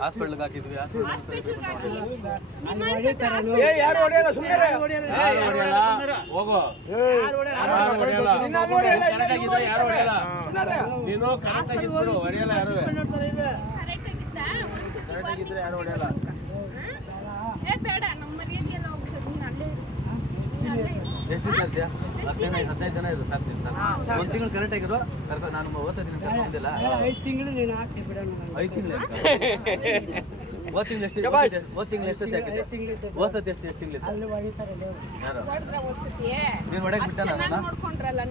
ಹಾಸ್ಪಿಟ್ಲ್ಗೆ ಹಾಕಿದ್ವಿ ಹೋಗು ನೀನು ಕರೆಕ್ಟ್ ಆಗಿದ್ಬಿಡು ಹೊಡೆಯಲ್ಲ ಯಾರು ಕರೆಕ್ಟ್ ಆಗಿದ್ರೆ ಯಾರು ಹೊಡೆಯಲ್ಲ. ಬೇಡ ನಮ್ಮ ಅಲ್ಲೇ. ಎಷ್ಟು ದಿವಸ ಇದೆಯಾ ಹದಿನೈದು ಹದಿನೈದು ಜನ ಇದು ಸಾಕು ಸರ್ ಒಂದು ತಿಂಗಳು ಕರೆಕ್ಟ್ ಆಗಿರೋ ಕರ್ಕೊ ನಾನು ಹೊಸ ದಿನ ಕರ್ಕೊಂಡಿಲ್ಲ ಐದು ತಿಂಗಳು ನೀನು ಹಾಕ್ತೀನಿ ಬಿಡ ಐದು ತಿಂಗಳು ಹೋದ ತಿಂಗಳು ಎಷ್ಟು ಹೋದ ತಿಂಗಳು ಎಷ್ಟೊತ್ತೆ ಹಾಕಿದೆ ಹೋಸತಿ ಎಷ್ಟು ಎಷ್ಟು ತಿಂಗಳು ಯಾರು? ನೀನು ಹೊಡೆಗೆ ಬಿಟ್ಟ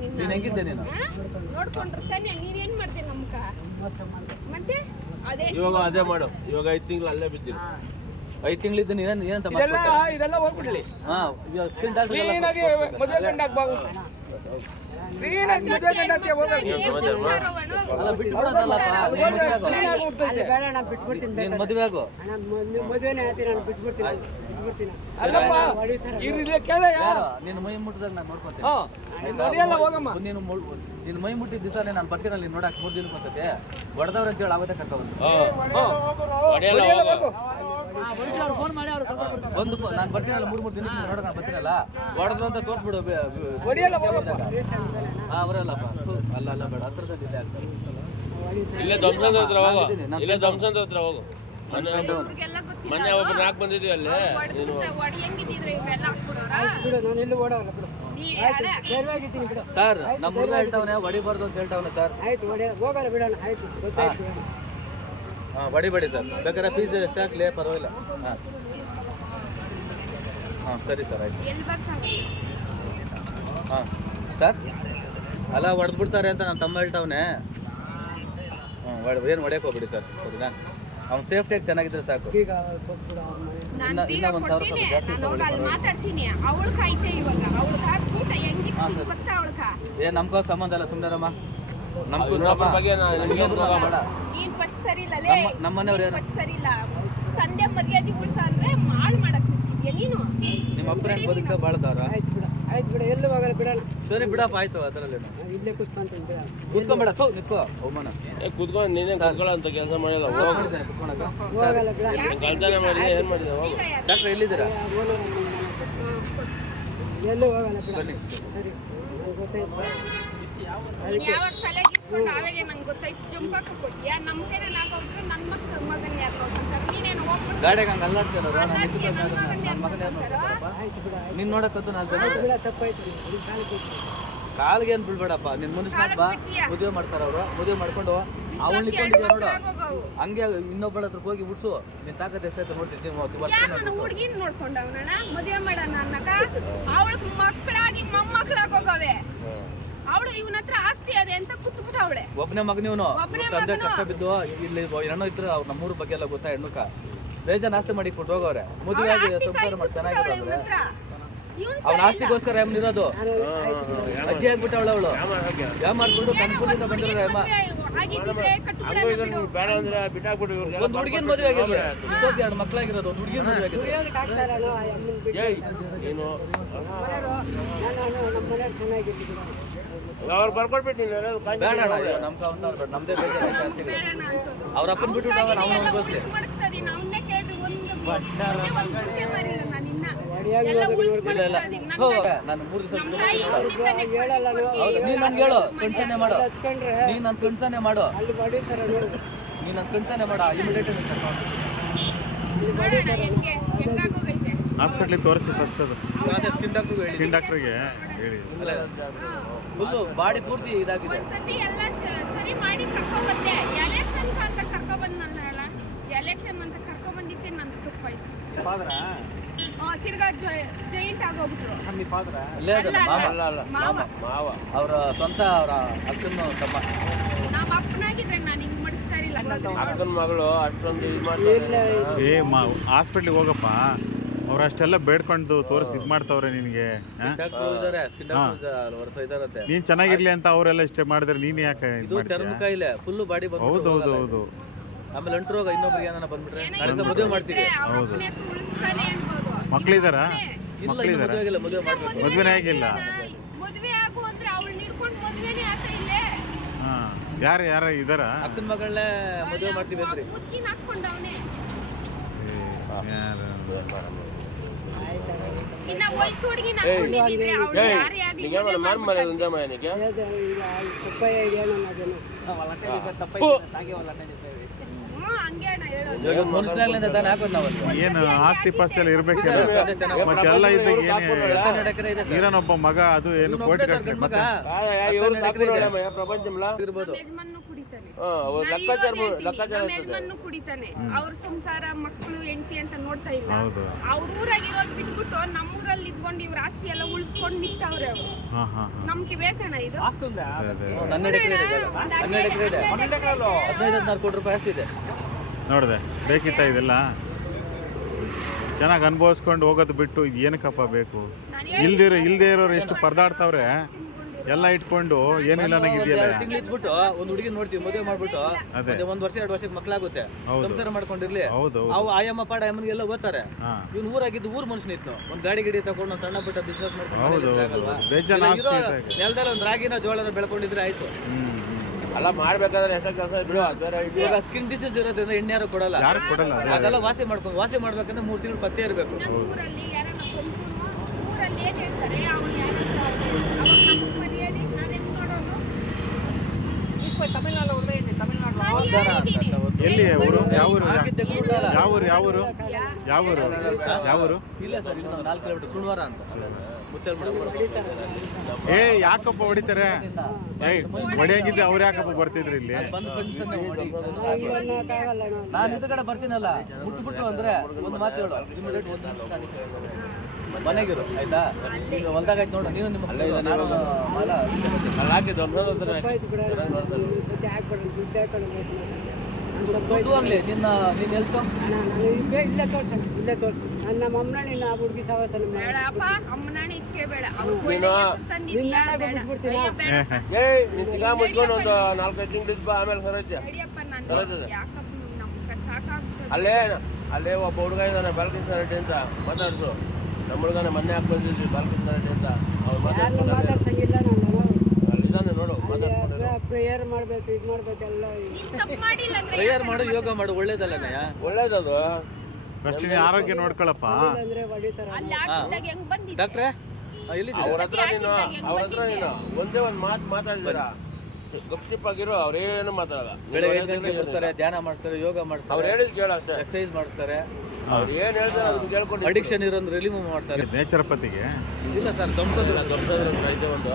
ನೀನ್ ಹೆಂಗಿದ್ದೆ ನೀನು? ಮಾಡ್ತೀನಿ ಮತ್ತೆ? ಅದೇ. ಇವಾಗ ಅದೇ ಮಾಡು. ಇವಾಗ ಐದು ತಿಂಗಳು ಅಲ್ಲೇ ಬಿದ್ದಿಲ್ಲ ಐದು ತಿಂಗಳಿದ್ದು ನೀನು ಏನಂತ ಇದೆಲ್ಲ? ಇದೆಲ್ಲ ಹೋಗ್ಬಿಡ್ಲಿ. ಹಾ ಇವಾಗ ಸ್ಕಿನ್ ಡಾಕ್ಟರ್ ಕ್ಲೀನಾಗಿ ಮದುವೆ ಗಂಡ ಆಗ್ಬಾರ್ದು ಮದುವೆ ಗಂಡ ಅಲ್ಲ ಆಗು. ಕ್ಲೀನಾಗಿ ಬೇಡ ನಾನು ಬಿಟ್ಬಿಡ್ತೀನಿ. ನೀನ್ ಮದುವೆ ಆಗು. ಮದುವೆನೇ ನಾನು ಬಿಟ್ಬಿಡ್ತೀನಿ. ನಿನ್ನ ಮೈ ಮುಟ್ಟಿದಾಗ ನಾನು ನೋಡ್ಕೊತೀನಿ. ನೀನು ನಿನ್ನ ಮೈ ಮುಟ್ಟಿದ ದಿವಸ ನಾನು ಬರ್ತೀನಿ ಅಲ್ಲಿ ನೋಡಕ್ ಮೂರು ದಿನಕ್ಕೆ ಒಂದ್ಸತಿ. ಹೊಡೆದವ್ರ ಅಂತ ಹೇಳಿ ಅವತ್ತೇ ಕರ್ಕೊ ಒಂದು ನಾನು ಬರ್ತೀನಲ್ಲ ಮೂರು ಮೂರು ದಿನ ನೋಡಕ್ ನಾನು ಬರ್ತೀನಲ್ಲ? ಹೊಡೆದ್ರು ಅಂತ ತೋರಿಸ್ಬಿಡು ಅವರಲ್ಲಪ್ಪ ಅಲ್ಲ ಅಲ್ಲ ಬೇಡ. ಹತ್ರದಲ್ಲಿ ಇಲ್ಲೇ. ಧ್ವಂಸಂದ್ರ ಹತ್ರ ಹೋಗು. ಇಲ್ಲೇ ಹತ್ರ ಹೋಗು. ಮೊನ್ನೆ ಒಬ್ಬ ನಾಲ್ಕು ಬಂದಿದ್ವಿ ಅಲ್ಲಿ. ಬಿಡು ನಾನು ಎಲ್ಲೂ ಓಡೋಲ್ಲ ಬಿಡು. ನೀ ಹಳೆ ಬಿಡು. ಸರ್ ನಮ್ಮ ಹುಡುಗ ಹೇಳ್ತಾವನೆ ಹೊಡಿಬಾರ್ದು ಅಂತ ಹೇಳ್ತಾವನೆ ಸರ್. ಆಯ್ತು ಹೊಡೆ ಹೋಗಲ್ಲ ಬಿಡೋಣ ಆಯ್ತು ಗೊತ್ತಾಯ್ತು. ಹಾಂ. ಬಡಿ ಬಡಿ ಸರ್. ಬೇಕಾದ್ರೆ ಫೀಸ್ ಎಷ್ಟು ಹಾಕ್ಲಿ ಪರವಾಗಿಲ್ಲ. ಹಾಂ. ಹಾಂ ಸರಿ ಸರ್ ಆಯ್ತು. ಹಾಂ. ಸರ್? ಅಲ್ಲ ಹೊಡೆದ್ಬಿಡ್ತಾರೆ ಅಂತ ನಮ್ಮ ತಮ್ಮ ಹೇಳ್ತಾವನೆ. ಹ್ಞೂ ಏನು ಹೊಡೆಯಕ್ಕೆ ಹೋಗ್ಬಿಡಿ ಸರ್ ಸರಿನಾ? ಅವ್ನು ಸೇಫ್ಟಿಯಾಗಿ ಚೆನ್ನಾಗಿದ್ರೆ ಸಾಕು. ಈಗ ಇನ್ನ- ಇನ್ನ ಒಂದ್ ಸಾವಿರ ಸ್ವಲ್ಪ ಜಾಸ್ತಿ ಅಲ್ಲಿ ಮಾತಾಡ್ತೀನಿ. ಅವಳು ಕಾಯ್ತೆ ಇವಾಗ. ಗೊತ್ತಾ ಅವಳ್ಕ ಏ ನಮ್ಗೋ ಸಂಬಂಧ ಇಲ್ಲ ಸುಂದರಮ್ಮ ನಮ್ಗೂ ಇನ್ನೊಬ್ಬರ ಬಗ್ಗೆ? ಬೇಡ. ನೀನ್ ಫಸ್ಟ್ ಸರಿ ಇಲ್ಲ ನಮ್ಮ- ನಮ್ಮನೆಯವ್ರು ಏನು? ಫಸ್ಟ್ ಸರಿ ಇಲ್ಲ. ತಂದೆ ಮರ್ಯಾದೆ ಉಳ್ಸ ಅಂದ್ರೆ ಮಾಡ್ ಮಾಡಕ್ ನಿಂತಿದ್ಯಾ ನೀನು? ನಿಮ್ಮ ಅಪ್ಪನ ಬದುಕ ಬಾಳ್ದವ್ರ ಆಯ್ತು ಬಿಡ ಎಲ್ಲೂ ಹೋಗಲ್ಲ ಬಿಡಲ್ಲ ಸರಿ ಬಿಡಪ್ಪ ಆಯ್ತು ಅದರಲ್ಲೇ. ಇಲ್ಲೇ ಕೂತ್ಕೊಂತೀನಿ ಬಿಡ ಕೂತ್ಕೊಂಬೇಡ ಥೂ ನಿತ್ಕೋ. ಅವಮಾನ ಏ ಕುತ್ಕೊಂಡು ನೀನೇ ಕುತ್ಕೊಳ್ಳೋ ಅಂತ ಕೆಲಸ ಮಾಡಿಲ್ಲ ಹೋಗಲ್ಲ ಬಿಡ. ಕಳ್ತನ ಮಾಡಿದೆ ಏನು ಮಾಡಿದೆ ಹೋಗು. ಡಾಕ್ಟ್ರ್ ಎಲ್ಲಿದ್ದೀರಾ? ಎಲ್ಲೂ ಹೋಗಲ್ಲ ಬಿಡ. ಸರಿ. ಗೊತ್ತಾಯ್ತು. ಇಸ್ಕೊಂಡು ಆವಾಗ ನಂಗೆ ಗೊತ್ತಾಯ್ತು ಜಂಪಾಕ ಕೊಟ್ಟಿಯಾ ನನ್ನ ಮಕ್ಕ ಮಗನ್ ಯಾರು ನೋಡ್ಕೊಂತಾರೆ ನೀನೇನು ಹೋಗ್ಬಿಟ್ಟು ಗಾಡಿಗೆ ಹಂಗೆ ಅಲ್ಲಾಡ್ತೀರ ನನ್ನ ಮಗನ ಯಾರು ನೋಡ್ಕೊಂತಾರೋ? ನೋಡ್ತಾರಪ್ಪ? ನಿನ್ ನೋಡಕ್ಕಂತೂ ನಾನು ಜನ ತಪ್ಪಾಯ್ತು ಏನು ಬಿಡ್ಬೇಡಪ್ಪ ನಿನ್ ಮನುಷ್ಯ ಬಾ? ಮದುವೆ ಮಾಡ್ತಾರ ಅವರು. ಮದುವೆ ಮಾಡ್ಕೊಂಡು ಅವಳು ನೋಡ. ಹಂಗೆ ಇನ್ನೊಬ್ಬಳ ಹತ್ರ ಹೋಗಿ ಬಿಡ್ಸು. ನಿನ್ ತಾಕತ್ ಎಷ್ಟೈತೆ ನೋಡ್ತಿದ್ದೆ ಹುಡುಗಿನ ನೋಡ್ಕೊಂಡವನ ಮದುವೆ ಮಾಡೋಣ ಅನ್ನಕ? ಮಕ್ಕಳಾಗಿ ಮೊಮ್ಮಕ್ಕಳಾಗಿ ಹೋಗವೆ ಅವಳು ಇವನ ಹತ್ರ ಆಸ್ತಿ ಅದೇ ಅಂತ ಕೂತ್ಬಿಟ್ಟು ಅವಳೆ. ಒಬ್ಬನೇ ಮಗನಿವನು ಒಬ್ನೇ ತಂದೆ ಮಗನು. ಕಷ್ಟ ಬಿದ್ದು ಇಲ್ಲಿ ಹೆಣ್ಣು ಇದ್ರೆ ಅವ್ರ ನಮ್ಮೂರ ಬಗ್ಗೆ ಎಲ್ಲ ಗೊತ್ತಾ ಹೆಣ್ಣುಕ ಬೇಜಾನ್ ಆಸ್ತಿ ಮಾಡಿ ಕೊಟ್ಟು ಹೋಗವ್ರೆ. ಮದುವೆ ಆಗಿ ಸಂಸಾರ ಮಾಡಿ ಚೆನ್ನಾಗಿರೋದ್ರೆ ಇವನ್ ಅವ್ನ ಆಸ್ತಿಗೋಸ್ಕರ ಇರೋದು ಅಜ್ಜಿ ಆಗ್ಬಿಟ್ಟವಳ ಅವಳು. ಯಾವ ಮಾಡ್ಕೊಂಡು ಕನ್ಫೂಲಿಂದ ಬಂದಿರೋ ಅಮ್ಮ ಒಂದು ಹುಡುಗಿನ ಮದುವೆ ಆಗಿರ್ಲಿ ಇಷ್ಟೊತ್ತು ಎರಡು ಮಕ್ಕಳಾಗಿರೋದು ಒಂದು ಹುಡುಗಿನ ಮದುವೆ ಆಗಿರ್ಲಿ ಕುಡಿಯೋದಕ್ಕೆ ಆಗ್ತಾರಲ್ಲ ಆ ಅಮ್ಮನ್ ಬಿಟ್ಟು. ಏಯ್ ನೀನು ಮನೆಯವರು ನಾನು ನಮ್ಮ ಮನೆಯವ್ರು ಚೆನ್ನಾಗಿರ್ತಿದ್ರು ಅವ್ರು ಬರ್ಕೊಟ್ಬಿಟ್ಟು ನೀನು ಏನಾದ್ರು ಕಾಂಜಿ ಬೇಡ ನಮ್ ನಮ್ದೇ ಬೇಜಾರ್. ಅವ್ರ ಅಪ್ಪನ ಬಿಟ್ಟು ನಾವು ಅವ್ನು ಅನ್ಭವಿಸ್ಲಿ ಇಲ್ಲ ಇಲ್ಲ ಹೋ, ನಾನು ಮೂರು ದಿವಸ ನನ್ಗೆ ಹೇಳು ಮಾಡು. ನೀನು ಮಾಡು. ನೀನ್ ಮಾಡು ಇಮಿಡಿಯೇಟ್ ಹಾಸ್ಪಿಟ್ಲಿಗೆ ತೋರಿಸಿ ಫಸ್ಟ್ ಅದು. ಸ್ಕಿನ್ ಡಾಕ್ಟ್ರಿಗೆ ಹೇಳಿ ಫುಲ್ಲು ಬಾಡಿ ಪೂರ್ತಿ ಇದಾಗಿದೆ ಒಂದ್ಸತಿ ಎಲ್ಲ ಸ- ಸರಿ ಮಾಡಿ ಕರ್ಕೊಬಂದೆ ಎಲೆಕ್ಷನ್ ಅಂತ ಕರ್ಕೊಬಂದ್ನಲ್ಲ ಎಲೆಕ್ಷನ್ ಅಂತ ಕರ್ಕೊಬಂದಿದ್ದೆ ನಂದು ತಪ್ಪಾಯ್ತು ಆ, ತಿರ್ಗಾ ಅಲ್ಲೇ ಮಾವ. ಮಾವ. ಅವರ ಸ್ವಂತ ಅವರ ಅಕ್ಕನ ತಮ್ಮ. ನಮ್ಮ ಅಪ್ಪನಾಗಿದ್ರೆ ನಾನು ಹಿಂಗ್ ಮಾಡ್ತಾ ಇರಲಿಲ್ಲ. ಅಕ್ಕನ ಮಗಳು ಅಷ್ಟೊಂದು ಇದು ಇಲ್ಲ ಮಾಡ್ತಾರೆ ಏ ಮಾ ಹಾಸ್ಪಿಟ್ಲಿಗೆ ಹೋಗಪ್ಪ. ಅವ್ರು ಅಷ್ಟೆಲ್ಲ ಬೇಡ್ಕೊಂಡು ತೋರಿಸಿ ಇದು ಮಾಡ್ತಾವ್ರೆ ನಿನಗೆ ನೀನ್ ಚೆನ್ನಾಗಿರ್ಲಿ ಅಂತ ಅವರೆಲ್ಲ ಇಷ್ಟೇ ಮಾಡಿದ್ರೆ ನೀನ್ ಯಾಕೆ ಇದು ಚರ್ಮ ಕಾಯಿಲೆ ಫುಲ್ ಬಾಡಿ ಹೌದು ಹೌದು ಹೌದು. ಆಮೇಲೆ ಅಂಟ್ರು ರೋಗ ಇನ್ನೊಬ್ರಿಗೆ ಏನಾರ ಬಂದ್ಬಿಟ್ರೆ ಮದುವೆ ಮಾಡ್ತೀವಿ. ಹೌದು ಮಕ್ಳಿದಾರಾ? ಇನ್ನು ಮದುವೆ ಮಾಡ್ಬೇಕು. ಮದ್ವೆನೇ ಆಗಿಲ್ಲ. ಮದ್ವೆ ಆಗು ಅಂದ್ರೆ ಅವಳು ನಿಡ್ಕೊಂಡು ಮದ್ವೆನೇ ಆತ ಇಲ್ಲೇ. ಹಾಂ ಯಾರು ಯಾರ ಇದ್ದಾರ? ಅಕ್ಕನ ಮಗಳನ್ನೇ ಮದುವೆ ಮಾಡ್ತೀವಿ ಅಂದ್ರಿ. ಮುದ್ಕಿನ ಹಾಕೊಂಡವನೆ ಯಾರು? ಇನ್ನ ವಯಸ್ಸು ಹುಡುಗಿನ ಹಾಕೊಂಡಿದ್ರೆ ಅವಳು ಏಯ್ ಯಾರೇ ಆಗ್ಲಿ ಮದುವೆ ಅದನ್ನು ಏನು ಆಸ್ತಿ ಪಾಸ್ತಿ ಎಲ್ಲ ಇರ್ಬೇಕಿಲ್ಲ ಮತ್ತೆಲ್ಲ ಇದ್ದಾಗ ಏನು ಮಗ ಅದು ಏನು ಕೋಟಿ ಇರ್ಬೋದು. ಕುಡಿತಾನೆ. ಅವ್ರು ಸಂಸಾರ ಮಕ್ಕಳು ಹೆಂಡತಿ ಅಂತ ನೋಡ್ತಾ ಇಲ್ಲ. ಅವ್ರ ಊರಾಗ ಇರೋದ್ ಬಿಟ್ಬಿಟ್ಟು ನಮ್ಮೂರಲ್ಲಿ ಇದ್ಕೊಂಡು ಇವ್ರ ಆಸ್ತಿ ಎಲ್ಲ ಉಳಿಸ್ಕೊಂಡು ನಿಂತವ್ರೆ ಅವ್ರು. ನಮ್ಗೆ ಬೇಕಣ್ಣ ಇದು. ಹನ್ನೆರಡು ಎಕರೆ ಇದೆ. ಹದಿನೈದು ಹದಿನಾರು ಕೋಟಿ ರೂಪಾಯಿ ಆಸ್ತಿ ಇದೆ. ನೋಡಿದೆ ಬೇಕಿತ್ತ ಇದೆಲ್ಲ? ಚೆನ್ನಾಗಿ ಅನುಭವಿಸ್ಕೊಂಡು ಹೋಗೋದು ಬಿಟ್ಟು ಇದು ಏನಕ್ಕಪ್ಪ ಬೇಕು? ಇಲ್ದೇ ಇಲ್ದಿರೋ ಇಲ್ದೇ ಇರೋರು ಎಷ್ಟು ಪರದಾಡ್ತಾವ್ರೆ? ಎಲ್ಲ ಇಟ್ಕೊಂಡು ಏನಿಲ್ಲ ನನಗೆ ಇದೆಯಲ್ಲ? ತಿಂಗಳು ಇದ್ಬಿಟ್ಟು ಒಂದು ಹುಡುಗಿ ನೋಡ್ತೀವಿ ಮದುವೆ ಮಾಡ್ಬಿಟ್ಟು. ಅದೇ. ಒಂದ್ ವರ್ಷ ಎರಡು ವರ್ಷಕ್ಕೆ ಮಕ್ಕಳಾಗುತ್ತೆ ಹೌದು. ಸಂಸಾರ ಮಾಡ್ಕೊಂಡಿರ್ಲಿ. ಹೌದು ಅವು ಆಯಮ್ಮ ಪಾಡ ಅಮ್ಮನಿಗೆಲ್ಲ ಓದ್ತಾರೆ. ಇವ್ನು ಊರಾಗಿದ್ದು ಊರ್ ಮನುಷ್ಯನ ಇತ್ತು ಒಂದ್ ಗಾಡಿ ಗಿಡಿ ತಗೊಂಡು ಸಣ್ಣ ಪುಟ್ಟ ಬಿಸ್ನೆಸ್ ಹೌದು, ಮಾಡ್ಕೊಂಡು ಹೌದು. ಬೇಜಾನ್ ಆಸ್ತಿ ಇದೆ. ನೆಲದಲ್ಲಿ ಒಂದ್ ರಾಗಿನ ಜೋಳನ ಬೆಳ್ಕೊಂಡಿದ್ರೆ ಆಯ್ತು. ಹ್ಞೂ ಅಲ್ಲ ಮಾಡ್ಬೇಕಾದ್ರೆ ಎಷ್ಟೋ ಕೆಲಸ ಬಿಡು ಅದರ ಸ್ಕಿನ್ ಡಿಸೀಸ್ ಇರೋದ್ರಿಂದ ಎಣ್ಣೆ ಯಾರು ಕೊಡಲ್ಲ. ಯಾರು ಕೊಡಲ್ಲ ಅದೇ ಅದೆಲ್ಲ ವಾಸಿ ಮಾಡ್ಕೊಂಡು ವಾಸಿ ಮಾಡ್ಬೇಕಂದ್ರೆ ಮೂರು ತಿಂಗಳು ಪತ್ತೆ ಇರಬೇಕು. ಊರಲ್ಲಿ ಯಾರನ್ನ ಕೊಂದ್ರು ಊರಲ್ಲಿ ಏನ್ ಹೇಳ್ತಾರೆ? ಅವ್ನು ಯಾರು ಅಂತ ಅವ್ರು. ಅವಾಗ ನಮ್ಗ್ ಮರ್ಯಾದೆ ನಾವೇನ್ ನೋಡೋದು? ಹೇಳಿದೀನಿ. ಎಲ್ಲಿ ಊರು ಯಾವ ಊರು? ಯಾವೂರು ಯಾವೂರು ಯಾವೂರು ಯಾ- ಯಾವ ಊರು? ಯಾವ ಊರು? ಇಲ್ಲ ಸರ್ ನಾಲ್ಕು ಕಿಲೋಮೀಟರ್ ಸುಳ್ವಾರ ಅಂತ. ಏ ಯಾಕಪ್ಪ ಹೊಡಿತಾರೆ? ಏಯ್ ಹೊಡಿಯಂಗಿದ್ದೆ ಅವ್ರು ಯಾಕಪ್ಪ ಬರ್ತಿದ್ರು ಇಲ್ಲಿ? ನಾನು ಇದ್ರ ಕಡೆ ಬರ್ತೀನಲ್ಲ. ಮುಟ್ಬಿಟ್ಟು ಅಂದ್ರೆ ಒಂದು ಮಾತು ಹೇಳು. ಇಮಿಡಿಯೇಟ್ ಒಂದು ನಾನು. ಮನೆಗಿರು ಆಯ್ತಾ? ಈಗ ಹೊಲ್ದಾಗ ಆಯ್ತು ನೋಡು ನೀನು ನಿಮ್ಮ ನಾನು ಅಲ್ಲಿ ಹಾಕಿದ್ದು ಒಂದೊಂದು ಆಗ್ಲಿ ನಿನ್ನ ಇಲ್ಲೇ ಇಲ್ಲೇ ತೋರ್ಸೋಣ ಇಲ್ಲೇ ತೋರ್ಸು ನಾನು ನಮ್ಮ ಅಮ್ಮನ ನಿನ್ನ ಆ ಹುಡುಗಿ ಸವಾಸ ಬೇಡಪ್ಪ ಇಕ್ಕೆ ಬೇಡ. ತಂದಿದ್ಯಾ? ನಿನ್ನ ತಿಂಗ ಮುಚ್ಕೊಂಡು ಒಂದು ನಾಲ್ಕೈದು ತಿಂಗಳು ಬಾ ಆಮೇಲೆ ಸರೋಜ. ಅಲ್ಲೇ ಅಲ್ಲೇ ಒಬ್ಬ ಹುಡುಗ ಇದ್ದಾನೆ ಬಾಲಕೃಷ್ಣ ರೆಡ್ಡಿ ಅಂತ ಮಾತಾಡ್ಸು ನಮ್ಮ ಹುಡುಗನ ಮೊನ್ನೆ ಹಾಕಿ ಬಂದಿದ್ವಿ ಬಾಲಕೃಷ್ಣ ರೆಡ್ಡಿ ಅಂತ. ಅವ್ರು ಮಾತಾಡ್ಸಂಗಿಲ್ಲ ನಾನು ಅಲ್ಲಿದ್ದಾನೆ ನೋಡು ಮಾತಾಡ್ಕೊಂಡು ಪ್ರೇಯರ್ ಮಾಡಬೇಕು ಇದು ಮಾಡಬೇಕು ಎಲ್ಲ ಪ್ರೇಯರ್ ಮಾಡು ಯೋಗ ಮಾಡು ಒಳ್ಳೇದಲ್ಲ ನಯ್ಯ ಒಳ್ಳೇದದು. ಫಸ್ಟ್ ನೀನು ಆರೋಗ್ಯ ನೋಡ್ಕೊಳಪ್ಪ. ಅಂದ್ರೆ ಹೊಡಿತಾರ ಡಾಕ್ಟ್ರೆ ಎಲ್ಲಿದ್ದೀರಾ? ಅವ್ರ ಹತ್ರ ನೀನು ಅವ್ರ ಹತ್ರ ನೀನು ಒಂದೇ ಒಂದು ಮಾತು ಮಾತಾಡಿದ್ದೀರಾ? ಗಪ್ಚಿಪ್ ಆಗಿರೋ ಅವ್ರೇನು ಮಾತಾಡಲ್ಲ. ಬೆಳಗ್ಗೆ ಬರ್ತಾರೆ ಧ್ಯಾನ ಮಾಡಿಸ್ತಾರೆ ಯೋಗ ಅವ್ರು ಮಾಡಿಸ್ತಾರೆ ಹೇಳಿದ್ ಕೇಳ ಅಷ್ಟೇ ಎಕ್ಸಸೈಸ್ ಮಾಡಿಸ್ತಾರೆ. ಅವ್ರು ಏನ್ ಹೇಳ್ತಾರೆ ಅದನ್ನ ಕೇಳ್ಕೊಂಡು ಅಡಿಕ್ಷನ್ ಇರೋದು ರಿಲೀವ್ ಮಾಡ್ತಾರೆ. ನೇಚರಪತಿಗೆ ಇಲ್ಲ ಸರ್ ಧ್ವಂಸದ ಒಂದು.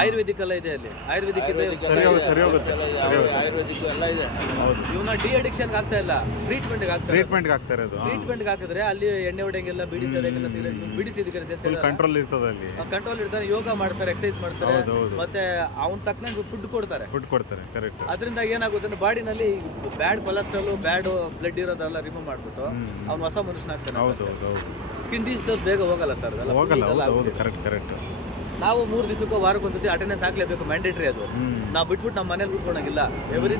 ಆಯುರ್ವೇದಿಕ್ ಎಲ್ಲ ಇದೆ ಅಲ್ಲಿ. ಆಯುರ್ವೇದಿಕ್ ಇದೆ ಆಯುರ್ವೇದಿಕ್ ಎಲ್ಲ ಇದೆ ಇವನ್ನ ಡಿ ಅಡಿಕ್ಷನ್ ಆಗ್ತಾ ಇಲ್ಲ. ಟ್ರೀಟ್ಮೆಂಟ್ ಆಗ್ತಾ ಟ್ರೀಟ್ಮೆಂಟ್ಗೆ ಆಗ್ತಾ ಇರೋದು ಟ್ರೀಟ್ಮೆಂಟ್ ಹಾಕಿದ್ರೆ ಅಲ್ಲಿ ಎಣ್ಣೆ ಹೊಡೆಯಂಗೆಲ್ಲ ಬಿಡಿ ಸೇರಿಯಂಗಿಲ್ಲ ಸಿಗರೇಟ್ ಬಿಡಿ ಫುಲ್ ಕಂಟ್ರೋಲ್ ಇರ್ತದೆ ಅಲ್ಲಿ. ಕಂಟ್ರೋಲ್ ಇರ್ತಾರೆ ಯೋಗ ಮಾಡ್ತಾರೆ ಎಕ್ಸರ್ಸೈಸ್ ಮಾಡ್ತಾರೆ. ಮತ್ತೆ ಅವನ್ ತಕ್ಕನಂಗೆ ಫುಡ್ ಕೊಡ್ತಾರೆ. ಫುಡ್ ಕೊಡ್ತಾರೆ ಕರೆಕ್ಟ್ ಅದರಿಂದ ಏನಾಗುತ್ತೆ ಅಂದ್ರೆ ಬಾಡಿನಲ್ಲಿ ಬ್ಯಾಡ್ ಕೊಲೆಸ್ಟ್ರಾಲ್ ಬ್ಯಾಡ್ ಬ್ಲಡ್ ಇರೋದೆಲ್ಲ ರಿಮೂವ್ ಮಾಡ್ಬಿಟ್ಟು ಅವ್ನು ಹೊಸ ಮನುಷ್ಯನಾಗ್ತಾನೆ ಹೌದು ಹೌದು ಹೌದು. ಸ್ಕಿನ್ ಡಿಸೀಸ್ ಬೇಗ ಹೋಗಲ್ಲ ಸರ್ ನಾವು ಮೂರು ದಿವಸಕ್ಕೂ ವಾರಕ್ಕೊಂದ್ಸತಿ ಅಟೆಂಡೆನ್ಸ್ ಹಾಕ್ಲೇಬೇಕು ಮ್ಯಾಂಡೇಟ್ರಿ ಅದು. ನಾವು ಬಿಟ್ಬಿಟ್ಟು ನಮ್ಮ ಮನೇಲಿ ಕೂತ್ಕೊಳಂಗಿಲ್ಲ. ಎವ್ರಿ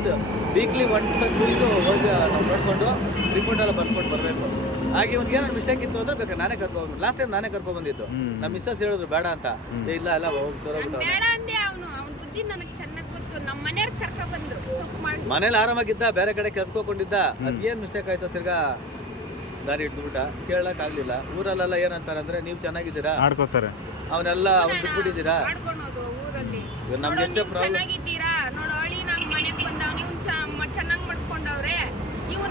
ವೀಕ್ಲಿ ಒನ್ ವೀಕ್ಸ್ ಹೋಗಿ ನಾವು ನೋಡ್ಕೊಂಡು ರಿಪೋರ್ಟ್ ಎಲ್ಲ ಬರ್ಕೊಂಡು ಬರಬೇಕು. ಹಾಗೆ ಇವ್ನಿಗೆ ಏನಾದ್ರು ಮಿಸ್ಟೇಕ್ ಇತ್ತು ಅಂದ್ರೆ ಬೇಕಾದ್ರೆ ನಾನೇ ಕರ್ಕೊಂಡು ಲಾಸ್ಟ್ ಟೈಮ್ ನಾನೇ ಕರ್ಕೊ ಬಂದಿದ್ದು. ಹ್ಮ್. ನಮ್ಮ ಮಿಸ್ಸಸ್ ಹೇಳಿದ್ರು ಬೇಡ ಅಂತ. ಏ, ಇಲ್ಲ ಎಲ್ಲ ಹೋಗಿ ನಾನ್ ಮನೇಲಿ ಆರಾಮಾಗಿದ್ದ ಬೇರೆ ಕಡೆ ಕೆಲಸ ಹೋಗ್ಕೊಂಡಿದ್ದ ಅದೇನ್ ಮಿಸ್ಟೇಕ್ ಆಯ್ತು ತಿರ್ಗಾ ದಾರಿ ಇಟ್ಬಿಟ್ಟ ಕೇಳಕ್ ಆಗ್ಲಿಲ್ಲ. ಊರಲ್ಲೆಲ್ಲ ಏನಂತಾರಂದ್ರೆ ನೀವು ಚೆನ್ನಾಗಿದ್ದೀರಾ? ಆಡ್ಕೋತಾರೆ. ಅವನೆಲ್ಲ ಅವ್ನು ಬಿಟ್ಬಿಟ್ಟಿದ್ದೀರಾ? ಇವಾಗ ನಮ್ಗೆ ಎಷ್ಟೇ ಪ್ರಾಬ್ಲಮ್ ಮಗನ್. ಇವ್ರ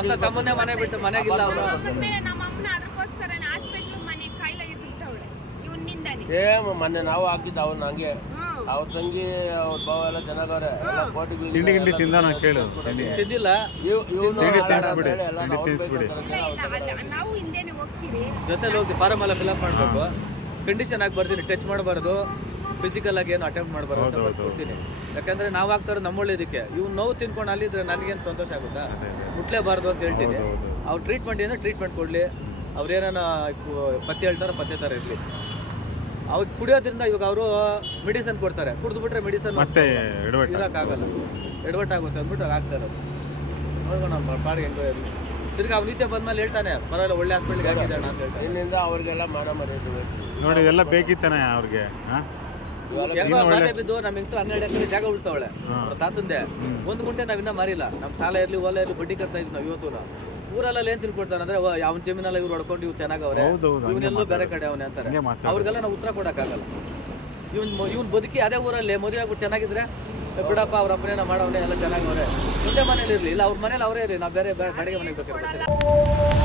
ಮೇಲೆ ಸ್ವಂತ ಮನೆ ಬಿಟ್ಟು ಮನೆಗಿಲ್ಲ ಅವನು ಮೇಲೆ ನಮ್ಮ ಅಮ್ಮನ ಅದಕ್ಕೋಸ್ಕರ ಹಾಸ್ಪಿಟ್ಲ್ ಮನೆ ಕಾಯಿಲೆ ಇದ್ಬಿಟ್ಟವಳೆ ಸೇಮ್ ಮೊನ್ನೆ ನಾವು ಹಾಕಿದ್ದು ಅವ್ನ ಹಂಗೆ. ಅವ್ರ ತಂಗಿ ಅವ್ರ ಭಾವ ಎಲ್ಲ ಚೆನ್ನಾಗವ್ರೆ ಎಲ್ಲ ಕೋಟಿ ಬೀಳ್ತಾರೆ. ತಿಂಡಿ ಗಿಂಡಿ ತಿಂದ ನಾನು ಕೇಳು. ತಿಂಡಿ. ತಿಂದಿಲ್ಲ. ಇವ್- ಇವ್ನು ತಿಂಡಿ ಆಡ ತಿನ್ಸ್ಬಿಡಿ, ಎಲ್ಲ ತಿಂಡಿ ಅವ್ರ ತಿನ್ಸ್ಬಿಡಿ. ಬೈತಾರೆ. ಇಲ್ಲ ಇಲ್ಲ ಅಲ್ಲ ನಾವು ಹಿಂದೆನೆ ಹೋಗ್ತೀವಿ ಜೊತೆಲಿ ಹೋಗಿ ಫಾರಮ್ ಎಲ್ಲ ಫಿಲ್ಅಪ್ ಮಾಡಬೇಕು. ಕಂಡೀಷನ್ ಆಗಿ ಬರ್ತೀನಿ ಟಚ್ ಮಾಡಬಾರ್ದು. ಫಿಸಿಕಲ್ ಆಗಿ ಏನು ಅಟೆಂಪ್ಟ್ ಮಾಡಬಾರ್ದು ಅಂತ ಹೌದು, ಹೌದು. ಕೊಡ್ತೀನಿ ಯಾಕಂದ್ರೆ ನಾವು ಹಾಕ್ತಾರೆ ನಮ್ಮೊಳ್ಳೇದಕ್ಕೆ ಇವ್ನು ನೋವು ತಿನ್ಕೊಂಡು ಅಲ್ಲಿದ್ರೆ ನನಗೇನು ಸಂತೋಷ ಆಗುತ್ತಾ? ಮುಟ್ಲೇಬಾರ್ದು ಅಂತ ಹೇಳ್ತೀನಿ. ಹೌದು, ಹೌದು. ಅವ್ರು ಟ್ರೀಟ್ಮೆಂಟ್ ಏನೋ ಟ್ರೀಟ್ಮೆಂಟ್ ಕೊಡಲಿ. ಅವ್ರೇನ ಪತ್ತೆ ಹೇಳ್ತಾರೋ ಪತ್ತೆ ಥರ ಇರಲಿ. ಅವ್ರು ಕುಡಿಯೋದ್ರಿಂದ ಇವಾಗ ಅವರು ಮೆಡಿಸನ್ ಕೊಡ್ತಾರೆ. ಕುಡಿದು ಬಿಟ್ರೆ ಮೆಡಿಸನ್ ಮತ್ತೆ ಇರೋಕ್ಕಾಗಲ್ಲ. ಎಡವಟ್ ಆಗುತ್ತೆ ಅಂದ್ಬಿಟ್ಟು ಅವ್ರು ಹಾಕ್ತಾರೆ ನೋಡ್ಕೊಂಡು ನಮ್ಮ ಪಾಡಿಗೆ ಹೆಂಗೋ ಇರಲಿ. ತಿರ್ಗಿ ಅವ್ನು ಈಚೆ ಬಂದ್ಮೇಲೆ ಹೇಳ್ತಾನೆ ಪರವಾಗಿಲ್ಲ ಒಳ್ಳೆ ಹಾಸ್ಪಿಟ್ಲಿಗೆ ಹಾಕಿದ್ದಾನೆ ಅಂತ ಹೇಳ್ತಾರೆ ಇಲ್ಲಿಂದ ಅವ್ರಿಗೆಲ್ಲ ಮಾನ ಮರ್ಯಾದೆ. ನೋಡಿ ಇದೆಲ್ಲ ಬೇಕಿತ್ತಾನೆ ಅವ್ರಿಗೆ ಹೆಂಗೋ ಮಾತೆ ಬಿದ್ದು ನಮ್ಮ ಹೆಂಗಸರು ಹನ್ನೆರಡು ಎಕರೆ ಜಾಗ ಉಳಿಸವಳೆ. ಅವ್ರ ತಾತಂದೆ. ಒಂದು ಗುಂಟೆ ನಾವಿನ್ನ ಮಾರಿಲ್ಲ. ನಮ್ಮ ಸಾಲ ಇರಲಿ ಹೊಲ ಇರಲಿ ಬಡ್ಡಿ ಕಟ್ತಾ ಇದ್ವಿ ನಾವು ಇವತ್ತು ಊರಲ್ಲೆಲ್ಲ ಏನ್ ತಿಳ್ಕೊಡ್ತಾರೆ ಅಂದ್ರೆ ಯಾವ ಜಮೀನಲ್ಲ ಇವ್ರು ಹೊಡ್ಕೊಂಡು ಇವ್ ಚೆನ್ನಾಗವ್ರೆ. ಇವನೆಲ್ಲೋ ಬೇರೆ ಕಡೆ ಅವನೇ ಅಂತಾರೆ. ಅವ್ರಿಗೆಲ್ಲ ನಾವು ಉತ್ತರ ಕೊಡಕ್ಕಾಗಲ್ಲ. ಇವ್ನ್ ಇವ್ನ್ ಬದುಕಿ ಅದೇ ಊರಲ್ಲಿ ಮದುವೆ ಆಗ್ಬಿಟ್ಟು ಚೆನ್ನಾಗಿದ್ರೆ ಬಿಡಪ್ಪ ಅವ್ರ ಅಪ್ಪನೇನ ಮಾಡವನೇ ಎಲ್ಲ ಚೆನ್ನಾಗವ್ರೆ. ಮುಂದೆ ಮನೇಲಿ ಇರ್ಲಿ. ಇಲ್ಲ ಅವ್ರ ಮನೇಲಿ ಅವರೇ ಇರಲಿ. ನಾವು ಬೇರೆ ಬೇರೆ ಕಡೆಗೆ ಮನೆಗೆ ಬೇಕಾದ್ರೆ